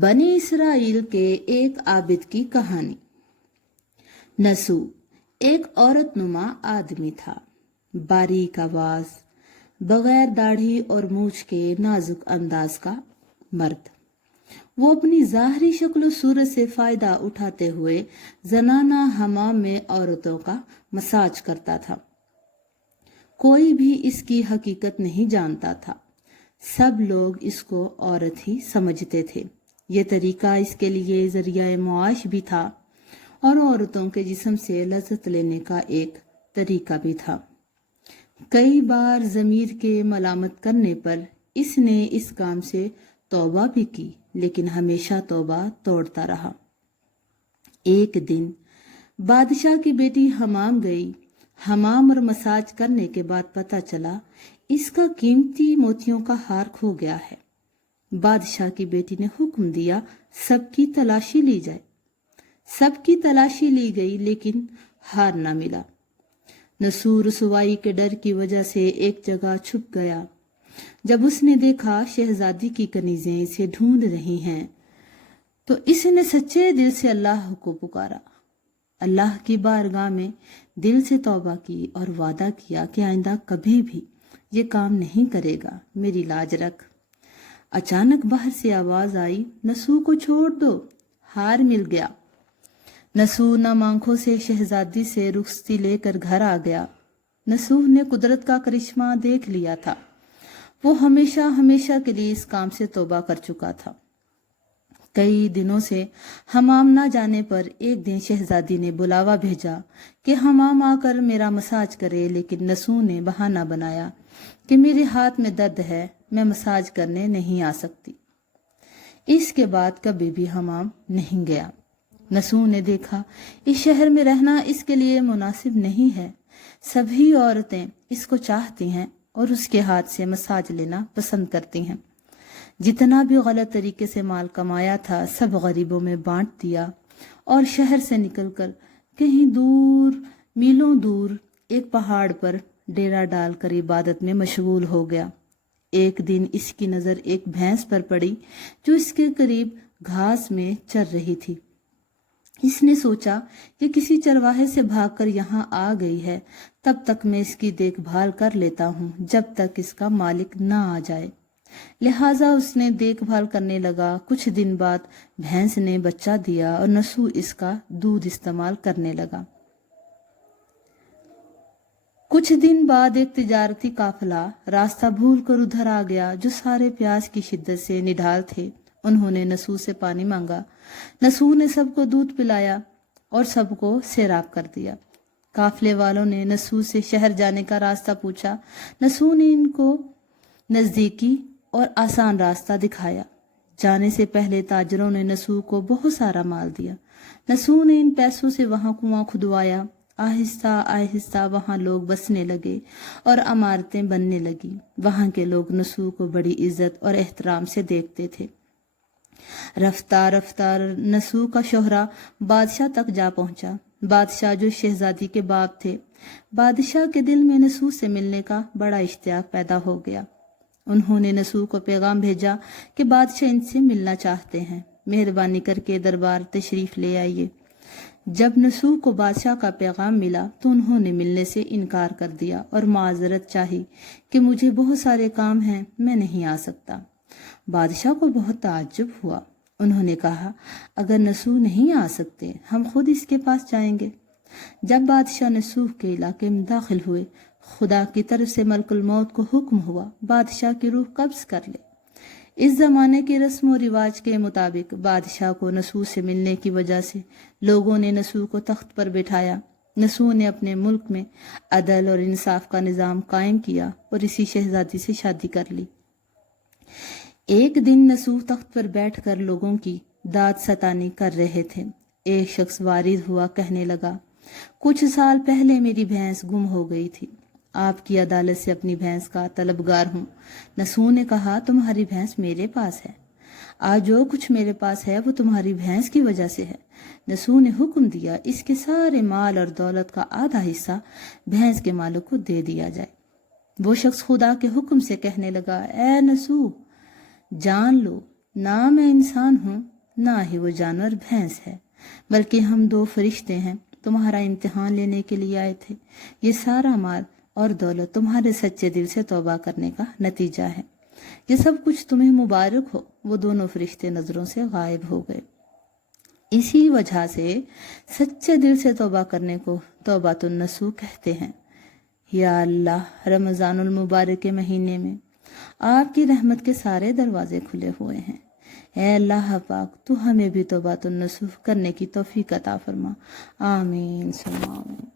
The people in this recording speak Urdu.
بنی اسرائیل کے ایک عابد کی کہانی۔ نسو ایک عورت نما آدمی تھا، باریک آواز، بغیر داڑھی اور مونچھ کے نازک انداز کا مرد۔ وہ اپنی ظاہری شکل و صورت سے فائدہ اٹھاتے ہوئے زنانہ حمام میں عورتوں کا مساج کرتا تھا۔ کوئی بھی اس کی حقیقت نہیں جانتا تھا، سب لوگ اس کو عورت ہی سمجھتے تھے۔ یہ طریقہ اس کے لیے ذریعہ معاش بھی تھا اور عورتوں کے جسم سے لذت لینے کا ایک طریقہ بھی تھا۔ کئی بار ضمیر کے ملامت کرنے پر اس نے اس کام سے توبہ بھی کی، لیکن ہمیشہ توبہ توڑتا رہا۔ ایک دن بادشاہ کی بیٹی حمام گئی۔ حمام اور مساج کرنے کے بعد پتہ چلا اس کا قیمتی موتیوں کا ہار کھو گیا ہے۔ بادشاہ کی بیٹی نے حکم دیا سب کی تلاشی لی جائے۔ سب کی تلاشی لی گئی، لیکن ہار نہ ملا۔ نسو رسوائی کے ڈر کی وجہ سے ایک جگہ چھپ گیا۔ جب اس نے دیکھا شہزادی کی کنیزیں اسے ڈھونڈ رہی ہیں تو اس نے سچے دل سے اللہ کو پکارا، اللہ کی بارگاہ میں دل سے توبہ کی اور وعدہ کیا کہ آئندہ کبھی بھی یہ کام نہیں کرے گا، میری لاج رکھ۔ اچانک باہر سے آواز آئی، نسو کو چھوڑ دو، ہار مل گیا۔ نسو نم آنکھوں سے شہزادی سے رخصتی لے کر گھر آ گیا۔ نسو نے قدرت کا کرشمہ دیکھ لیا تھا۔ وہ ہمیشہ ہمیشہ کے لیے اس کام سے توبہ کر چکا تھا۔ کئی دنوں سے حمام نہ جانے پر ایک دن شہزادی نے بلاوا بھیجا کہ حمام آ کر میرا مساج کرے، لیکن نسو نے بہانہ بنایا کہ میرے ہاتھ میں درد ہے، میں مساج کرنے نہیں آ سکتی۔ اس کے بعد کبھی بھی حمام نہیں گیا۔ نسو نے دیکھا اس شہر میں رہنا اس کے لیے مناسب نہیں ہے۔ سبھی عورتیں اس کو چاہتی ہیں اور اس کے ہاتھ سے مساج لینا پسند کرتی ہیں۔ جتنا بھی غلط طریقے سے مال کمایا تھا سب غریبوں میں بانٹ دیا اور شہر سے نکل کر کہیں دور، میلوں دور ایک پہاڑ پر ڈیرا ڈال کر عبادت میں مشغول ہو گیا۔ ایک دن اس کی نظر ایک بھینس پر پڑی جو اس کے قریب گھاس میں چر رہی تھی۔ اس نے سوچا کہ کسی چرواہے سے بھاگ کر یہاں آ گئی ہے، تب تک میں اس کی دیکھ بھال کر لیتا ہوں جب تک اس کا مالک نہ آ جائے۔ لہٰذا اس نے دیکھ بھال کرنے لگا۔ کچھ دن بعد بھینس نے بچہ دیا اور نسو اس کا دودھ استعمال کرنے لگا۔ کچھ دن بعد ایک تجارتی قافلہ راستہ بھول کر ادھر آ گیا جو سارے پیاس کی شدت سے نڈھال تھے۔ انہوں نے نسو سے پانی مانگا۔ نسو نے سب کو دودھ پلایا اور سب کو سیراب کر دیا۔ قافلے والوں نے نسو سے شہر جانے کا راستہ پوچھا۔ نسو نے ان کو نزدیکی اور آسان راستہ دکھایا۔ جانے سے پہلے تاجروں نے نسو کو بہت سارا مال دیا۔ نسو نے ان پیسوں سے وہاں کنواں کھدوایا۔ آہستہ آہستہ وہاں لوگ بسنے لگے اور عمارتیں بننے لگیں۔ وہاں کے لوگ نسو کو بڑی عزت اور احترام سے دیکھتے تھے۔ رفتہ رفتہ نسو کا شہرہ بادشاہ تک جا پہنچا۔ بادشاہ جو شہزادی کے باپ تھے، بادشاہ کے دل میں نسو سے ملنے کا بڑا اشتیاق پیدا ہو گیا۔ انہوں نے نسو کو پیغام بھیجا کہ بادشاہ ان سے ملنا چاہتے ہیں، مہربانی کر کے دربار تشریف لے آئیے۔ جب نسو کو بادشاہ کا پیغام ملا تو انہوں نے ملنے سے انکار کر دیا اور معذرت چاہی کہ مجھے بہت سارے کام ہیں، میں نہیں آ سکتا۔ بادشاہ کو بہت تعجب ہوا۔ انہوں نے کہا، اگر نسو نہیں آ سکتے ہم خود اس کے پاس جائیں گے۔ جب بادشاہ نسو کے علاقے میں داخل ہوئے، خدا کی طرف سے ملک الموت کو حکم ہوا بادشاہ کی روح قبض کر لے۔ اس زمانے کے رسم و رواج کے مطابق بادشاہ کو نسو سے ملنے کی وجہ سے لوگوں نے نسو کو تخت پر بٹھایا۔ نسو نے اپنے ملک میں عدل اور انصاف کا نظام قائم کیا اور اسی شہزادی سے شادی کر لی۔ ایک دن نسو تخت پر بیٹھ کر لوگوں کی داد ستانی کر رہے تھے۔ ایک شخص وارد ہوا، کہنے لگا، کچھ سال پہلے میری بھینس گم ہو گئی تھی، آپ کی عدالت سے اپنی بھینس کا طلبگار ہوں۔ نسو نے کہا، تمہاری بھینس میرے پاس ہے، آج جو کچھ میرے پاس ہے وہ تمہاری بھینس کی وجہ سے ہے۔ نسو نے حکم دیا اس کے سارے مال اور دولت کا آدھا حصہ بھینس کے مالک کو دے دیا جائے۔ وہ شخص خدا کے حکم سے کہنے لگا، اے نسو، جان لو نہ میں انسان ہوں نہ ہی وہ جانور بھینس ہے، بلکہ ہم دو فرشتے ہیں، تمہارا امتحان لینے کے لیے آئے تھے۔ یہ سارا مال اور دولت تمہارے سچے دل سے توبہ کرنے کا نتیجہ ہے۔ یہ سب کچھ تمہیں مبارک ہو۔ وہ دونوں فرشتے نظروں سے غائب ہو گئے۔ اسی وجہ سے سچے دل سے توبہ کرنے کو توبۃ النصوح کہتے ہیں۔ یا اللہ، رمضان المبارک کے مہینے میں آپ کی رحمت کے سارے دروازے کھلے ہوئے ہیں۔ اے اللہ پاک، تو ہمیں بھی توبۃ النصوح کرنے کی توفیق عطا فرما۔ آمین ثم آمین۔